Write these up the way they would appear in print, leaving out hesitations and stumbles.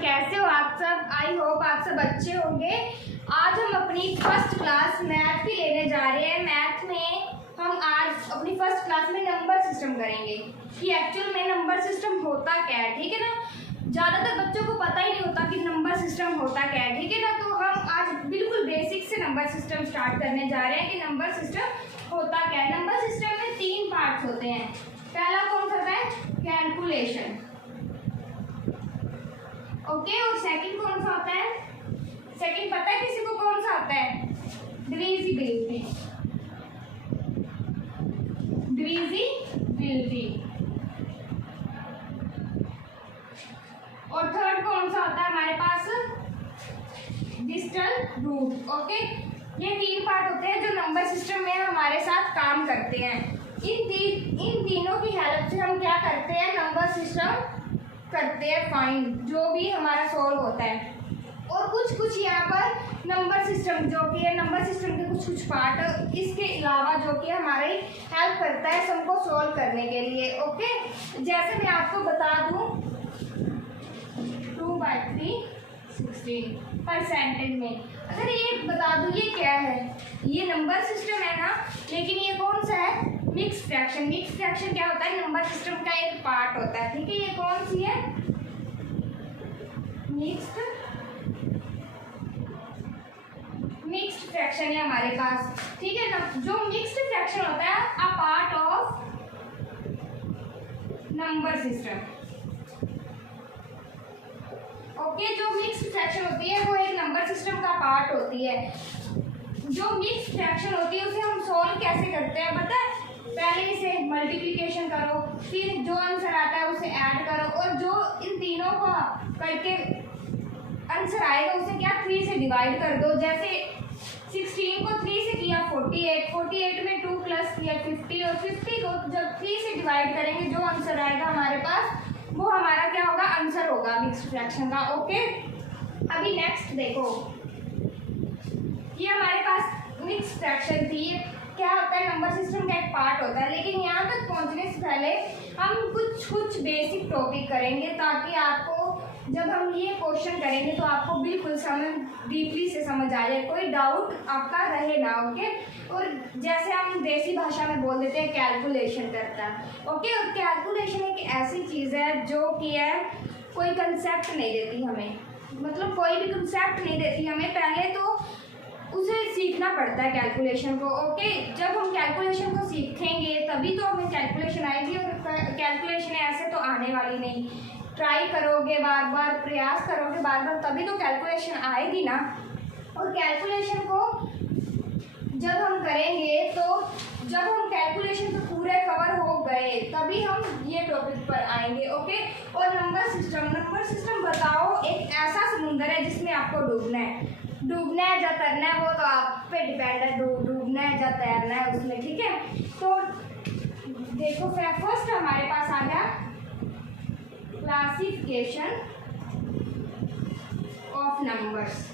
कैसे हो आप सब? आई होप आप सब अच्छे होंगे। आज हम अपनी फर्स्ट क्लास मैथ की लेने जा रहे हैं। मैथ में हम आज अपनी फर्स्ट क्लास में नंबर सिस्टम करेंगे कि एक्चुअल में नंबर सिस्टम होता क्या है, ठीक है ना। ज़्यादातर बच्चों को पता ही नहीं होता कि नंबर सिस्टम होता क्या है, ठीक है ना। तो हम आज बिल्कुल बेसिक से नंबर सिस्टम स्टार्ट करने जा रहे हैं कि नंबर सिस्टम होता क्या है। नंबर सिस्टम में 3 पार्ट्स होते हैं। पहला कौन सा होता है? Calculation, okay. और सेकंड कौन सा होता है? सेकंड पता है किसी को कौन सा होता है? Divisibility, divisibility. और थर्ड कौन सा होता है हमारे पास? Digital root, okay. ये 3 पार्ट होते हैं जो नंबर सिस्टम में हमारे साथ काम करते हैं। इन तीनों की हेल्प से हम क्या करते हैं? नंबर सिस्टम करते हैं फाइंड, जो भी हमारा सॉल्व होता है। और कुछ यहाँ पर नंबर सिस्टम जो कि है नंबर सिस्टम के कुछ पार्ट इसके अलावा जो कि हमारी हेल्प करता है सबको सॉल्व करने के लिए, ओके। जैसे मैं आपको बता दूं 2/3 16 परसेंटेज में, अगर ये बता दूं ये क्या है? ये नंबर सिस्टम है ना, लेकिन ये कौन सा है? Mix fraction. मिक्स फ्रैक्शन क्या होता है? नंबर सिस्टम का एक पार्ट होता है, ठीक है। ये कौन सी है? मिक्स्ड फ्रैक्शन है हमारे पास, ठीक है ना। जो मिक्स्ड फ्रैक्शन होता है a part of number system, okay. जो मिक्स्ड फ्रैक्शन होती है वो एक नंबर सिस्टम का पार्ट होती है। जो मिक्स्ड फ्रैक्शन होती है उसे हम सॉल्व कैसे करते हैं पता है? पहले इसे मल्टीप्लिकेशन करो, फिर जो आंसर आता है उसे ऐड करो, और जो इन तीनों को करके आंसर आएगा उसे क्या 3 से डिवाइड कर दो। जैसे 16 को 3 से किया 48 में 2 प्लस किया 50, और 50 को जब 3 से डिवाइड करेंगे जो आंसर आएगा हमारे पास वो हमारा क्या होगा? आंसर होगा मिक्स्ड फ्रैक्शन का, ओके। अभी नेक्स्ट देखो, ये हमारे पास मिक्स्ड फ्रैक्शन थी। ये क्या होता है? नंबर सिस्टम का एक पार्ट होता है। लेकिन यहाँ तक पहुँचने से पहले हम कुछ बेसिक टॉपिक करेंगे ताकि आपको जब हम ये क्वेश्चन करेंगे तो आपको बिल्कुल समझ डीपली से समझ आ जाए, कोई डाउट आपका रहे ना, ओके। और जैसे हम देसी भाषा में बोल देते हैं कैलकुलेशन करता है, ओके। और कैलकुलेशन एक ऐसी चीज़ है जो कि है कोई कंसेप्ट नहीं देती हमें, मतलब कोई भी कंसेप्ट नहीं देती हमें। पहले तो उसे सीखना पड़ता है कैलकुलेशन को, ओके। जब हम कैलकुलेशन को सीखेंगे तभी तो हमें कैलकुलेशन आएगी, और कैलकुलेशन ऐसे तो आने वाली नहीं। ट्राई करोगे, बार बार प्रयास करोगे बार बार, तभी तो कैलकुलेशन आएगी ना। और कैलकुलेशन को जब हम करेंगे तो जब हम कैलकुलेशन पे पूरे कवर हो गए तभी हम ये टॉपिक पर आएंगे, ओके। और नंबर सिस्टम बताओ एक ऐसा समुंदर है जिसमें आपको डूबना है या तैरना है, वो तो आप पे डिपेंड है, डूबना है या तैरना है उसमें, ठीक है। तो देखो फर्स्ट हमारे पास आ गया क्लासिफिकेशन ऑफ नंबर्स।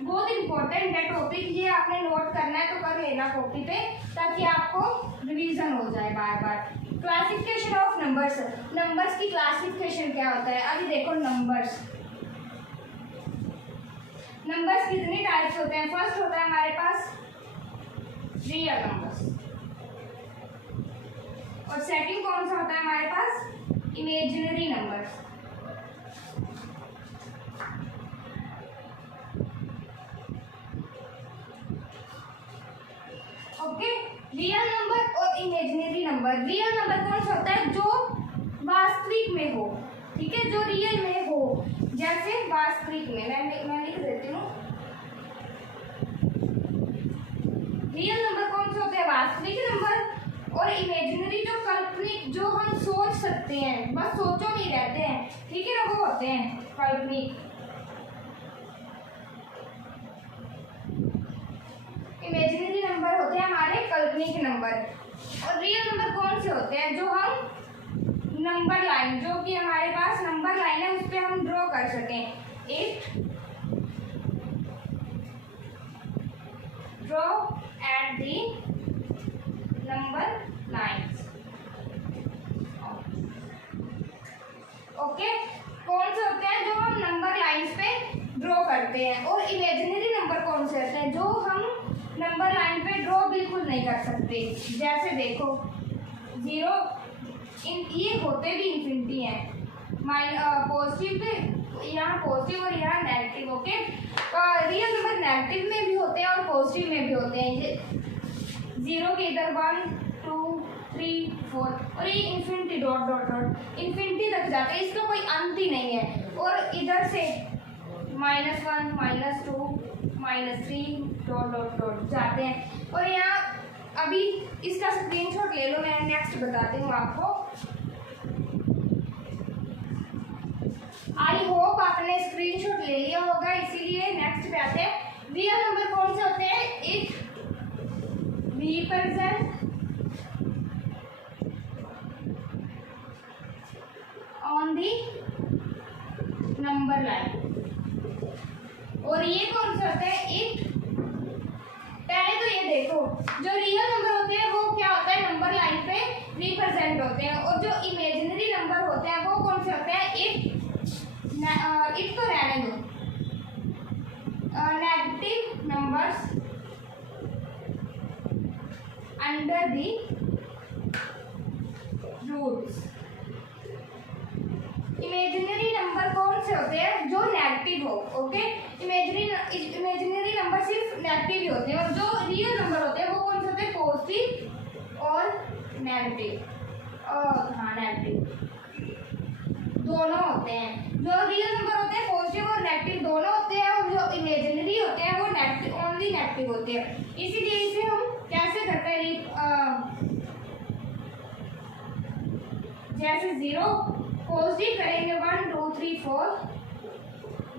बहुत इंपॉर्टेंट है टॉपिक, ये आपने नोट करना है तो कर लेना कॉपी पे ताकि आपको रिवीजन हो जाए बार बार। क्लासिफिकेशन ऑफ नंबर्स की क्लासिफिकेशन क्या होता है? अभी देखो नंबर्स कितने टाइप्स होते हैं? फर्स्ट होता है हमारे पास रियल नंबर्स, और सेकंड कौन सा होता है हमारे पास? Imaginary numbers, okay. Real number और इमेजिनरी नंबर। रियल नंबर कौन सा होता है? जो वास्तविक में हो, ठीक है, जो रियल में हो। जैसे वास्तविक में मैं लिख देती हूँ। रियल नंबर कौन से होते हैं? वास्तविक नंबर। और इमेजिनरी जो काल्पनिक, जो हम सोच सकते हैं, बस सोचो नहीं रहते हैं, ठीक है ना, वो होते हैं काल्पनिक। इमेजिनरी नंबर होते हैं हमारे काल्पनिक नंबर। और रियल नंबर कौन से होते हैं? जो हम नंबर लाइन, जो कि हमारे पास नंबर लाइन है उस पर हम ड्रॉ कर सकें। It draw at the number lines, okay. कौन से होते हैं जो हम नंबर लाइंस पे ड्रॉ करते हैं, और इमेजिनरी नंबर कौन से होते हैं जो हम नंबर लाइन पे ड्रॉ बिल्कुल नहीं कर सकते। जैसे देखो 0 ये होते भी इन्फिनिटी हैं, पॉजिटिव पे यहाँ पॉजिटिव और यहाँ negative. Okay, real number negative में भी होते हैं और पॉजिटिव में भी होते हैं। ये 0 के इधर 1 2 3 4 और ये infinity dot dot dot infinity तक जाते हैं, इसका कोई अंत ही नहीं है। और इधर से -1 -2 -3 डॉट डॉट डॉट जाते हैं। और यहाँ अभी इसका स्क्रीनशॉट ले लो, मैं नेक्स्ट बताती हूँ आपको। आई होप आपने स्क्रीनशॉट ले लिया होगा, इसीलिए नेक्स्ट पे आते हैं। रियल नंबर कौन से होते हैं? It represent on the number line. और ये कौन से होते हैं? इट, पहले तो ये देखो जो रियल नंबर होते हैं वो क्या होता है, नंबर लाइन पे रिप्रेजेंट होते हैं। और जो इमेजिनरी नंबर होते हैं वो कौन से होते हैं? इट तो रहने दो, negative numbers under the roots. Imaginary number कौन से होते हैं? जो नेगेटिव हो। ओके, इमेजिनरी नंबर सिर्फ नेगेटिव ही होते हैं, और जो रियल नंबर होते हैं वो कौन से होते हैं? पॉजिटिव और नेगेटिव। हाँ, नेगेटिव दोनों होते हैं। जो रियल नंबर होते हैं पॉजिटिव और नेगेटिव दोनों होते हैं, और जो इमेजिनरी होते हैं वो नेगेटिव, ओनली नेगेटिव होते हैं। इसीलिए इसे हम कैसे करते हैं? जैसे 0 पॉजिटिव करेंगे 1 2 3 4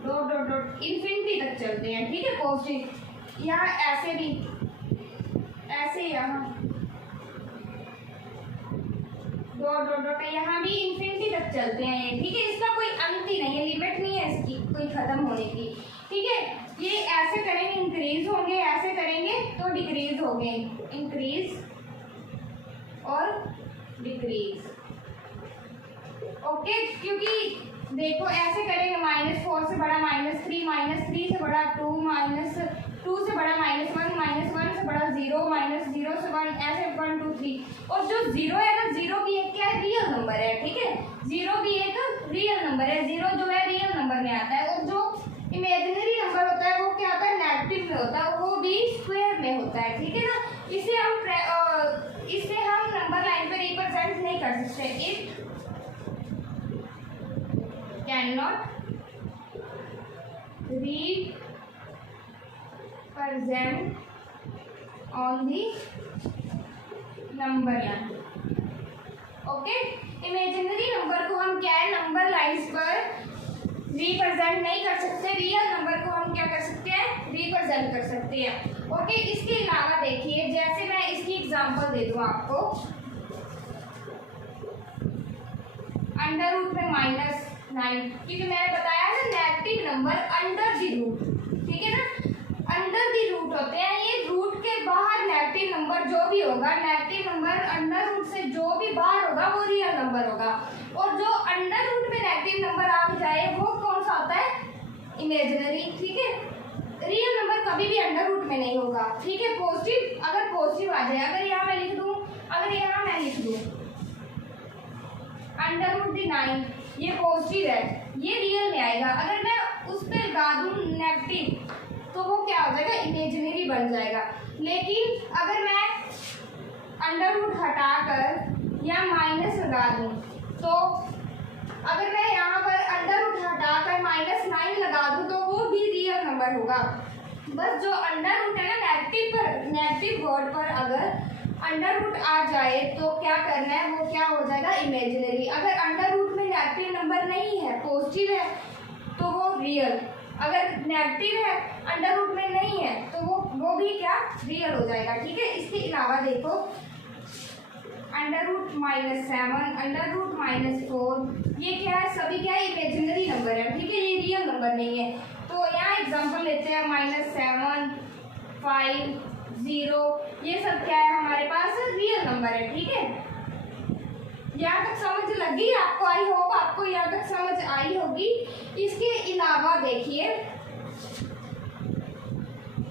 डॉट डॉट डॉट इन्फिनिटी तक चलते हैं। ठीक है, पॉजिटिव यहाँ ऐसे भी, ऐसे यहाँ डॉट डॉट डॉट यहाँ भी इन्फिनिटी तक चलते हैं ये। ठीक है, इसका कोई अंत ही नहीं है, लिमिट नहीं है इसकी कोई खत्म होने की। ठीक है, ये ऐसे करेंगे इंक्रीज होंगे, ऐसे करेंगे तो डिक्रीज होंगे, इंक्रीज और डिक्रीज। ओके, क्योंकि देखो ऐसे करेंगे -4 से बड़ा -3, -3 से बड़ा 2, -2 से बड़ा -1, -1 से बड़ा 0, -0 से बड़ा ऐसे 1 2 3। और जो 0 है ना, 0 भी एक क्या है? रियल नंबर है। ठीक है, 0 भी एक रियल नंबर है, 0 जो है रियल नंबर में आता है। और जो इमेजिनरी नंबर होता है वो क्या होता है? नेगेटिव में होता है, वो भी स्क्वायर में होता है। ठीक है ना, इसे हम नंबर लाइन पे रिप्रेजेंट नहीं कर सकते। It cannot represent on the number line. Okay, imaginary number को हम क्या है, नंबर लाइंस पर रिप्रेजेंट नहीं कर सकते, रियल नंबर को हम क्या कर सकते हैं? रिप्रेजेंट कर सकते हैं। ओके, इसके अलावा देखिए, जैसे मैं इसकी एग्जांपल दे दूं आपको, अंडर रूट में -9, क्योंकि मैंने बताया ना negative number under the root. ठीक है ना, अंडर दी रूट होते हैं, ये रूट के बाहर नेगेटिव नंबर जो भी होगा, नेगेटिव नंबर अंडर रूट से जो भी बाहर होगा वो रियल नंबर होगा। और जो अंडर रूट में नेगेटिव नंबर आ जाए वो कौन सा होता है? इमेजिनरी। ठीक है, रियल नंबर कभी भी अंडर रूट में नहीं होगा। ठीक है, पॉजिटिव, अगर पॉजिटिव आ जाए, अगर यहाँ मैं लिख दूँ, अगर यहाँ मैं लिख दूँ अंडर रूट दी 9, ये पॉजिटिव है, ये रियल में आएगा। अगर मैं उस पर लगा दूँ नेगेटिव तो वो क्या हो जाएगा? इमेजिनरी बन जाएगा। लेकिन अगर मैं अंडर रूट हटाकर या माइनस लगा दूँ, तो अगर मैं यहाँ पर अंडर रूट हटाकर -9 लगा दूँ तो वो भी रियल नंबर होगा। बस जो अंडर रूट है ना, नेगेटिव वर्ड पर अगर अंडर रूट आ जाए तो क्या करना है? वो क्या हो जाएगा? इमेजिनरी। अगर अंडर रूट में नेगेटिव नंबर नहीं है, पॉजिटिव है, तो वो रियल। अगर नेगेटिव है, अंडर रूट में नहीं है, तो वो भी क्या? रियल हो जाएगा। ठीक है, इसके अलावा देखो अंडर रूट -7, अंडर रूट -4, ये क्या है? सभी क्या है? इमेजिनरी नंबर है। ठीक है, ये रियल नंबर नहीं है। तो यहाँ एग्जांपल लेते हैं, -7 5 0, ये सब क्या है? हमारे पास रियल नंबर है। ठीक है, यहाँ तक समझ लगी आपको? आई होप आपको यहाँ तक समझ आई होगी। होगी। इसके अलावा देखिए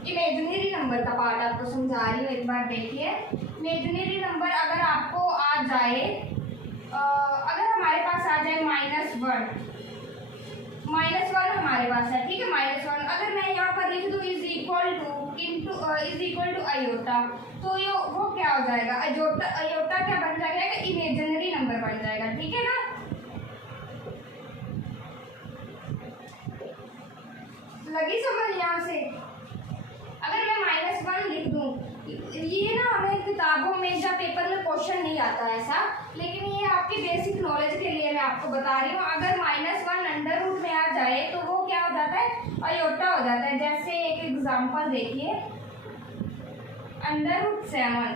इमेजिनरी नंबर का पार्ट आपको समझा रही हूँ, एक बार देखिए। इमेजिनरी नंबर अगर आपको आ जाए, अगर हमारे पास आ जाए -1 हमारे पास है, ठीक है, -1 अगर मैं यहाँ पर लिख दूँ इज इक्वल टू आयोटा, तो ये वो क्या हो जाएगा, आयोटा क्या बन जाएगा, इमेजिनरी नंबर बन जाएगा, ठीक है ना। लगी समझ यहाँ से। अगर मैं -1 लिख दूँ, ये ना हमें किताबों में या पेपर में क्वेश्चन नहीं आता ऐसा, लेकिन ये आपकी बेसिक नॉलेज के लिए मैं आपको बता रही हूँ। अगर -1 अंडर रूट में आ जाए तो वो क्या हो जाता है, आयोटा हो जाता है। जैसे एक एग्जांपल देखिए, √7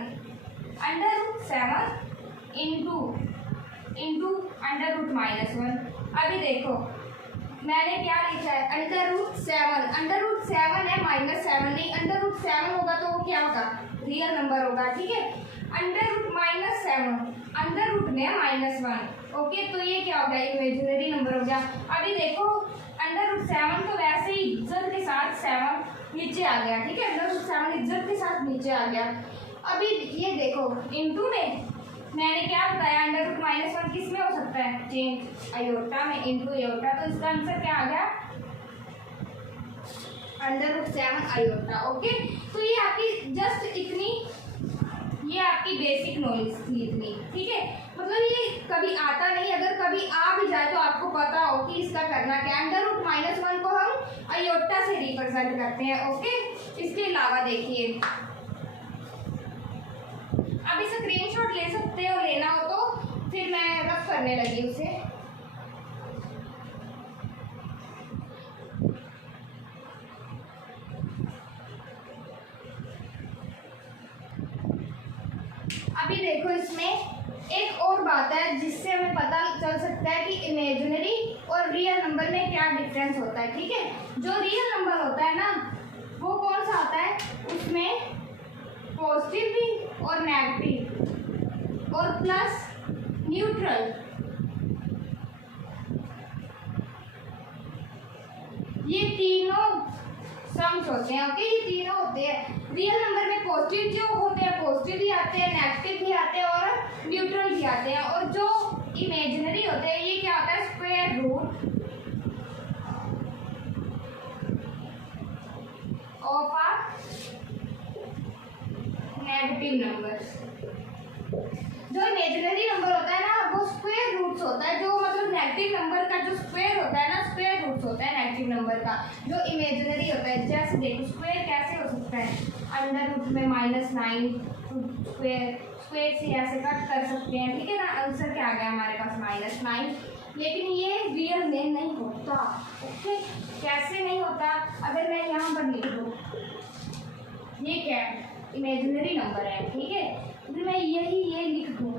इंटू √-1। अभी देखो मैंने क्या लिखा है, √7 है, -7 नहीं, √7 होगा तो वो क्या होगा, रियल नंबर होगा, ठीक है। √-7 अंडर रूट में है -1, ओके, तो ये क्या हो गया, इमेजिनरी नंबर हो गया। अभी देखो √7 तो वैसे ही इज्जत के साथ 7 नीचे आ गया, ठीक है, √7 इज्जत के साथ नीचे आ गया। अभी ये देखो इंटू में मैंने क्या बताया, √-1 किस में हो सकता है, चेंज आयोटा में, इंटू आयोटा, तो इसका आंसर क्या आ गया, √7 आयोटा, ओके। तो ये आपकी जस्ट इतनी, ये आपकी बेसिक नॉलेज थी इतनी, ठीक है। मतलब ये कभी आता नहीं, अगर कभी आ भी जाए तो आपको पता हो कि इसका करना क्या है। √-1 को हम आयोटा से रिप्रेजेंट करते हैं, ओके। इसके अलावा देखिए, अभी स्क्रीनशॉट ले सकते हो, लेना हो तो, फिर मैं रफ करने लगी उसे। अभी देखो इसमें एक और बात है जिससे हमें पता चल सकता है कि इमेजिनरी और रियल नंबर में क्या डिफरेंस होता है, ठीक है। जो रियल नंबर होता है ना, वो कौन सा होता है, उसमें पॉजिटिव भी और नेगेटिव और प्लस न्यूट्रल, ये तीनों सम्स होते हैं, ओके, ये तीनों होते हैं। रियल नंबर में पॉजिटिव जो होते हैं, पॉजिटिव भी आते हैं, नेगेटिव भी आते हैं और न्यूट्रल भी आते हैं। और जो इमेजिनरी होते हैं, ये क्या होता है, square root of a negative number. जो इमेजिनरी नंबर होता है ना, वो स्क्वायर रूट्स होता है, जो मतलब नेगेटिव नंबर का जो स्क्वायर होता है ना, स्क्वायर रूट्स होता है नेगेटिव नंबर का, जो इमेजिनरी होता है। जैसे देखो स्क्वायर कैसे हो सकता है, अंडर रूट में -9 स्क्वायर से ऐसे कट कर सकते हैं, ठीक है ना। आंसर क्या आ गया हमारे पास, -9। लेकिन ये रियल में नहीं होता, ओके। कैसे नहीं होता, अगर मैं यहाँ पर लिख दूँ, ये क्या है, इमेजिनरी नंबर है, ठीक है, फिर मैं ये लिख दूँ,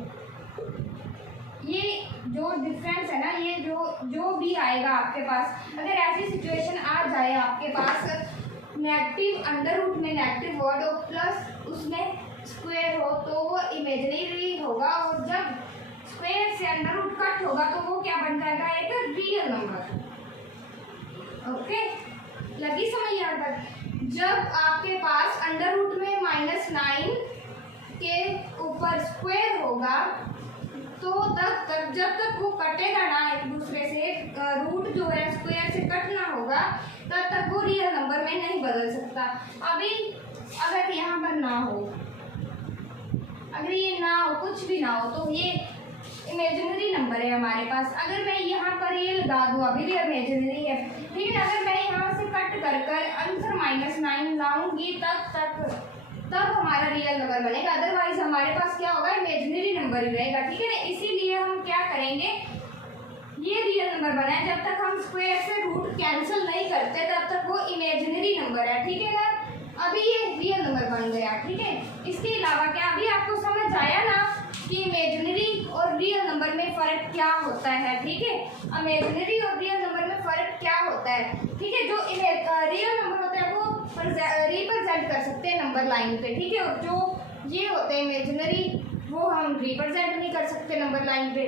ये जो डिफरेंस है ना, ये जो भी आएगा आपके पास, अगर ऐसी सिचुएशन आ जाए आपके पास, नेगेटिव अंडर रूट में नेगेटिव वर्ड हो प्लस उसमें स्क्वायर हो, तो वो इमेजिनरी होगा, और जब स्क्वायर से अंडर रूट कट होगा तो वो क्या बन जाएगा, एक रियल नंबर, ओके। लगी समझ यहाँ तक। जब आपके पास अंडर रूट में -9 के ऊपर स्क्वायर होगा, तो तब जब तक वो कटेगा ना एक दूसरे से, रूट जो है स्क्वायर से कट ना होगा, तब तक वो रियल नंबर में नहीं बदल सकता। अभी अगर यहाँ पर ना हो, अगर ये ना हो, कुछ भी ना हो, तो ये इमेजिनरी नंबर है हमारे पास। अगर मैं यहाँ पर ये लगा दूँ, अभी भी इमेजिनरी है, लेकिन अगर मैं यहाँ से कट कर आंसर -9 लाऊंगी, तब हमारा रियल नंबर बनेगा। अदरवाइज हमारे पास क्या होगा, इमेजिनरी नंबर ही रहेगा, ठीक है ना। इसीलिए हम क्या करेंगे, ये रियल नंबर बना है, जब तक हम स्क्वायर से रूट कैंसिल नहीं करते तब तक वो इमेजिनरी नंबर है, ठीक है ना। अभी ये रियल नंबर बन गया, ठीक है। इसके अलावा क्या अभी आपको समझ आया ना कि इमेजिनरी और रियल नंबर में फ़र्क क्या होता है, ठीक है। इमेजिनरी और रियल नंबर में फ़र्क क्या होता है, ठीक है। जो रियल नंबर होता है वो रिप्रेजेंट कर सकते हैं नंबर लाइन पे, ठीक है, और जो ये होते हैं इमेजिनरी, वो हम रिप्रेजेंट नहीं कर सकते नंबर लाइन पे।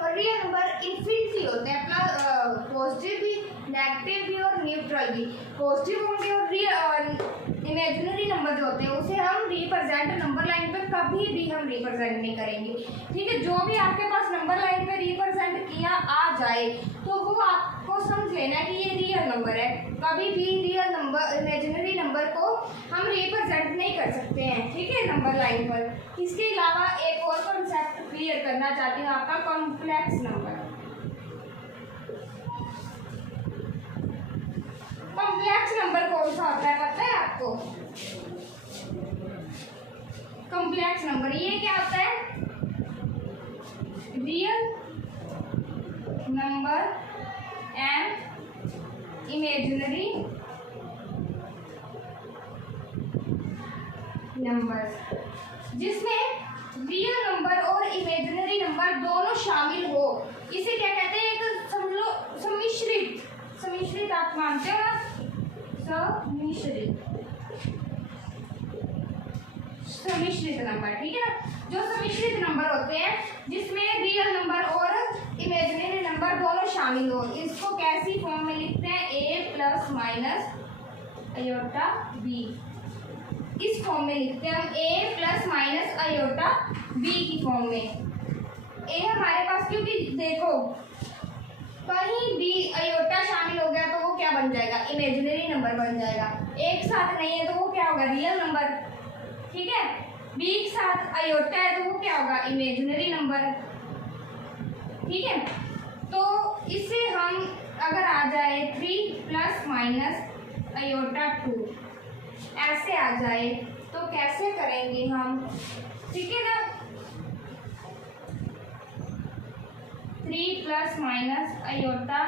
और रियल नंबर इन्फिनिटी होते हैं, प्लस पॉजिटिव भी, नेगेटिव भी और न्यूट्रल भी। पॉजिटिव होंगे और इमेजिनरी नंबर जो होते हैं उसे हम रिप्रेजेंट नंबर लाइन पे कभी भी हम रिप्रेजेंट नहीं करेंगे, ठीक है। जो भी आपके पास नंबर लाइन पे रिप्रेजेंट किया आ जाए तो वो आपको समझ लेना कि ये रियल नंबर है। कभी भी रियल नंबर, इमेजिनरी नंबर को हम रिप्रेजेंट नहीं कर सकते हैं, ठीक है, नंबर लाइन पर। इसके अलावा एक और कॉन्सेप्ट क्लियर करना चाहती हूँ, आपका कॉम्प्लेक्स नंबर। कॉम्प्लेक्स नंबर कौन सा होता है पता है आपको? कॉम्प्लेक्स नंबर ये क्या होता है? Real number and imaginary number, जिसमें रियल नंबर और इमेजिनरी नंबर दोनों शामिल हो, इसे क्या कहते हैं? एक समझ लो सम्मिश्रित, सम्मिश्रित आप मानते हो ना? सम्मिश्रित नंबर, ठीक है ना। जो सम्मिश्रित नंबर होते हैं जिसमें रियल नंबर और इमेजिनरी नंबर दोनों शामिल हो, इसको कैसी फॉर्म में लिखते हैं? a plus minus iota b। इस फॉर्म में लिखते हैं हम a plus minus iota b की फॉर्म में। a हमारे पास, क्योंकि देखो कहीं भी अयोटा शामिल हो गया तो वो क्या बन जाएगा? इमेजिनरी नंबर बन जाएगा। एक साथ नहीं है तो वो क्या होगा? रियल नंबर, ठीक है। बी के साथ अयोटा है तो वो क्या होगा? इमेजिनरी नंबर, ठीक है। तो इससे हम अगर आ जाए 3 प्लस माइनस अयोटा 2 ऐसे आ जाए तो कैसे करेंगे हम, ठीक है ना? 3 प्लस माइनस अयोटा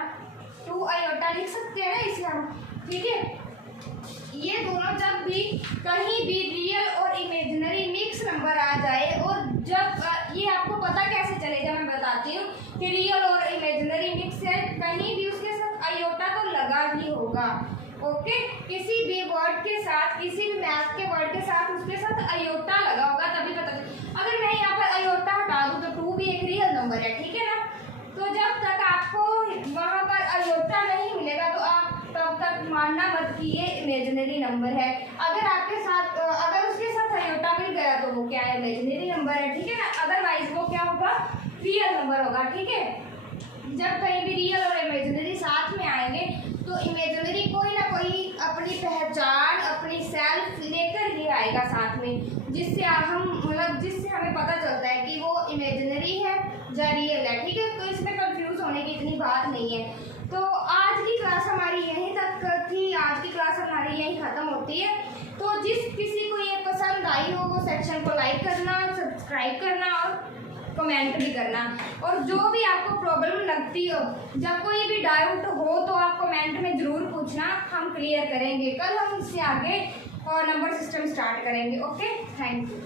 2 अयोटा लिख सकते हैं ना इसे हम, ठीक है। ये दोनों जब भी कहीं भी रियल और इमेजिनरी मिक्स नंबर आ जाए, और जब ये आपको पता कैसे चलेगा मैं बताती हूँ कि रियल और इमेजिनरी मिक्स है, कहीं भी उसके साथ अयोटा तो लगा ही होगा, ओके। किसी भी वर्ड के साथ, किसी भी मैथ के वर्ड के साथ उसके साथ अयोटा लगा होगा तभी पता चलेगा। अगर मैं यहाँ पर अयोटा हटा दूँ तो 2 भी एक रियल नंबर है, ठीक है ना। तो जब तक आपको वहाँ पर अयोटा नहीं मिलेगा तो आप तब तक मानना मत कि ये इमेजिनरी नंबर है। अगर आपके साथ, अगर उसके साथ अयोटा मिल गया तो वो क्या है? इमेजिनरी नंबर है, ठीक है ना। अदरवाइज वो क्या होगा? रियल नंबर होगा, ठीक है। जब कहीं भी रियल और इमेजिनरी साथ में आएंगे तो इमेजिनरी कोई ना कोई अपनी पहचान, अपनी सेल्फ लेकर ही आएगा साथ में, जिससे हम मतलब जिससे हमें पता चलता है कि वो इमेजिनरी है या रियल है, ठीक है। तो इसमें कंफ्यूज होने की इतनी बात नहीं है। तो आज की क्लास हमारी यहीं तक थी, आज की क्लास हमारी यहीं ख़त्म होती है। तो जिस किसी को ये पसंद आई हो वो सेक्शन को लाइक करना, सब्सक्राइब करना और कमेंट भी करना। और जो भी आपको प्रॉब्लम लगती हो, जब कोई भी डाउट हो तो आप कमेंट में ज़रूर पूछना, हम क्लियर करेंगे। कल हम इससे आगे और नंबर सिस्टम स्टार्ट करेंगे, ओके। Thank you.